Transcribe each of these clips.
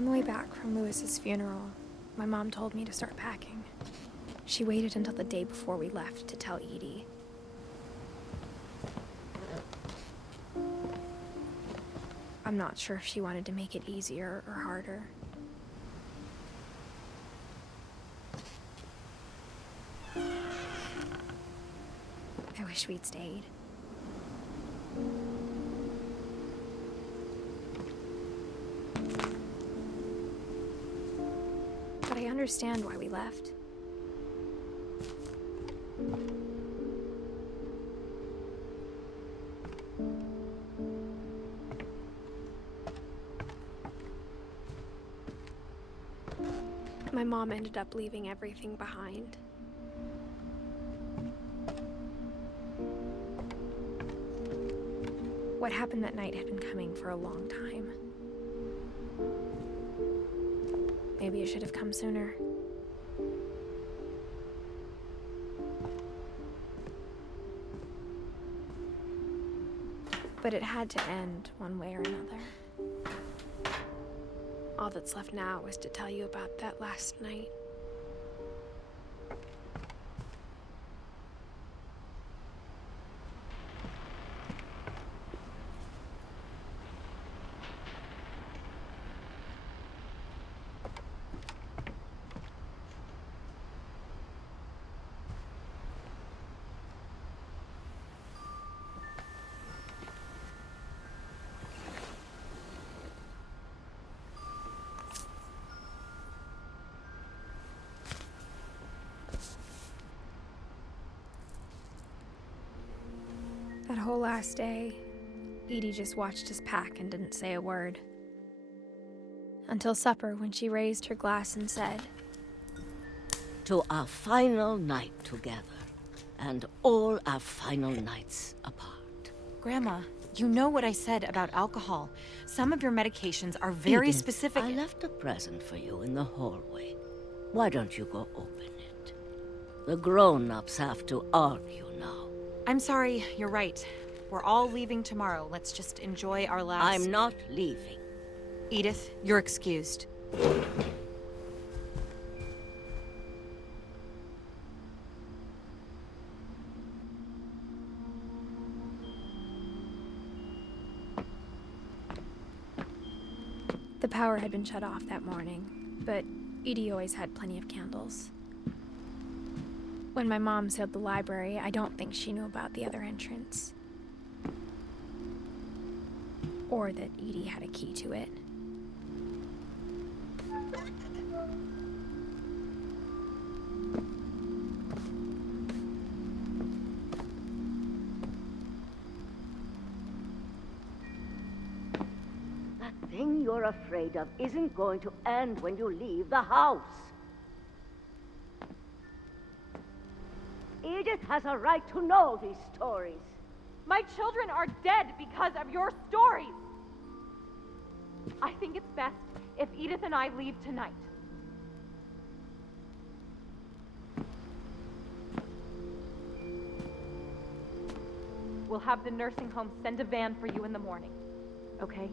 On the way back from Lewis's funeral, my mom told me to start packing. She waited until the day before we left to tell Edie. I'm not sure if she wanted to make it easier or harder. I wish we'd stayed. But I understand why we left. My mom ended up leaving everything behind. What happened that night had been coming for a long time. Maybe it should have come sooner. But it had to end one way or another. All that's left now is to tell you about that last night. That whole last day, Edie just watched us pack and didn't say a word. Until supper, when she raised her glass and said, "To our final night together, and all our final nights apart." Grandma, you know what I said about alcohol. Some of your medications are very Edith, specific. I left a present for you in the hallway. Why don't you go open it? The grown-ups have to argue now. I'm sorry, you're right. We're all leaving tomorrow. Let's just enjoy our last... I'm not leaving. Edith, you're excused. the power had been shut off that morning, but Edie always had plenty of candles. When my mom sealed the library, I don't think she knew about the other entrance. Or that Edie had a key to it. That thing you're afraid of isn't going to end when you leave the house. Edith has a right to know these stories. My children are dead because of your stories. I think it's best if Edith and I leave tonight. We'll have the nursing home send a van for you in the morning, okay?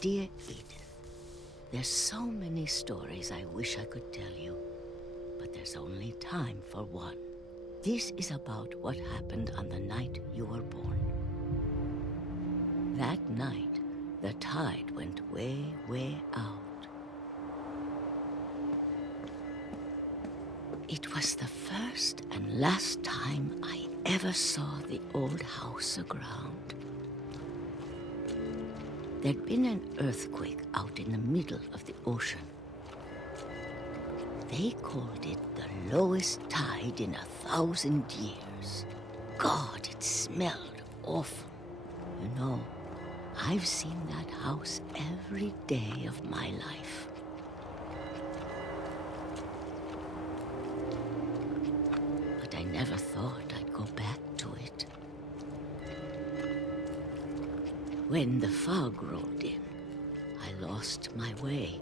Dear Edith, there's so many stories I wish I could tell you, but there's only time for one. This is about what happened on the night you were born. That night, the tide went way, way out. It was the first and last time I ever saw the old house aground. There'd been an earthquake out in the middle of the ocean. They called it the lowest tide in 1,000 years. God, it smelled awful. You know, I've seen that house every day of my life. But I never thought I'd go back to it. When the fog rolled in, I lost my way.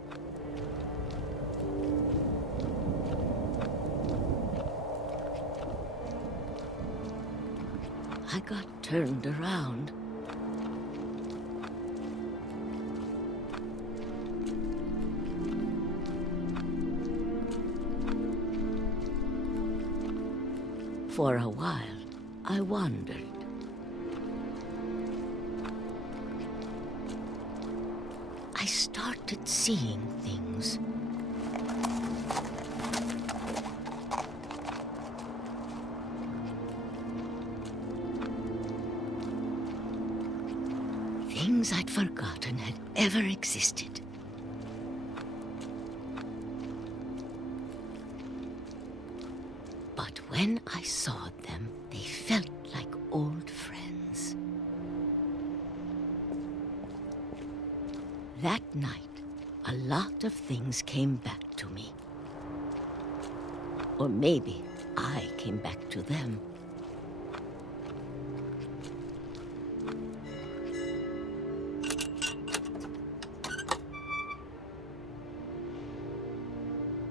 I got turned around. For a while, I wandered. I started seeing things. Things I'd forgotten had ever existed. But when I saw them, they felt like old friends. That night, a lot of things came back to me. Or maybe I came back to them.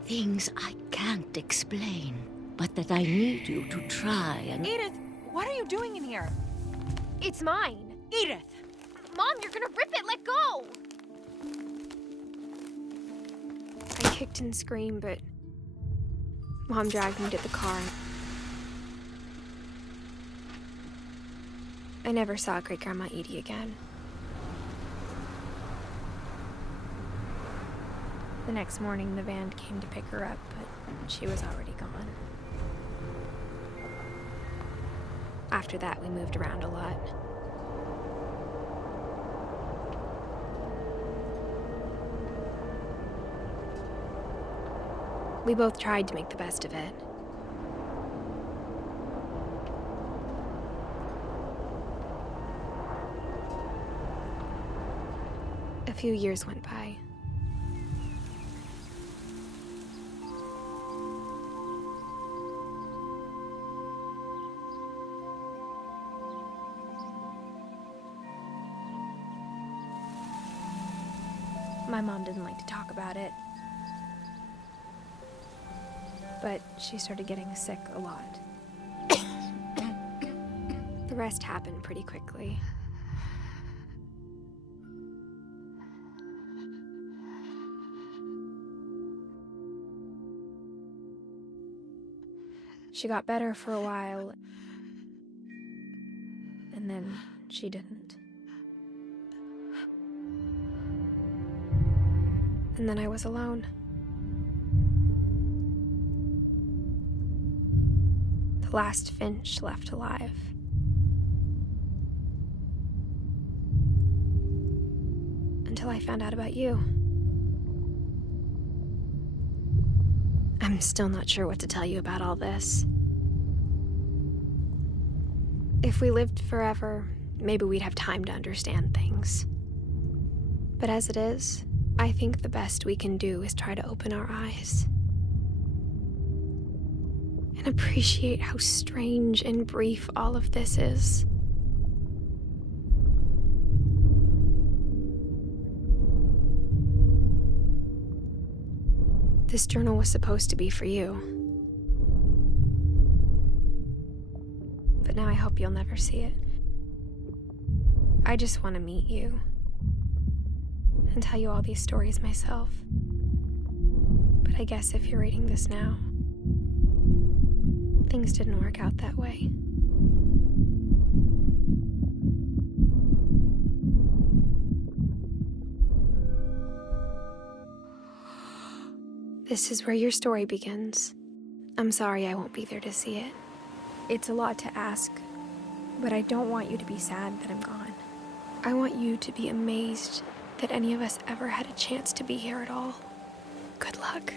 Things I can't explain, but that I need you to try and... Edith, what are you doing in here? It's mine. Edith! Mom, you're gonna rip it! Let go! I kicked and screamed, but Mom dragged me to the car. I never saw Great-Grandma Edie again. The next morning, the van came to pick her up, but she was already gone. After that, we moved around a lot. We both tried to make the best of it. A few years went by. My mom didn't like to talk about it. But she started getting sick a lot. The rest happened pretty quickly. She got better for a while, and then she didn't. And then I was alone. The last Finch left alive. Until I found out about you. I'm still not sure what to tell you about all this. If we lived forever, maybe we'd have time to understand things. But as it is, I think the best we can do is try to open our eyes. And appreciate how strange and brief all of this is. This journal was supposed to be for you. But now I hope you'll never see it. I just want to meet you. And tell you all these stories myself. But I guess if you're reading this now, things didn't work out that way. This is where your story begins. I'm sorry I won't be there to see it. It's a lot to ask, but I don't want you to be sad that I'm gone. I want you to be amazed that any of us ever had a chance to be here at all. Good luck.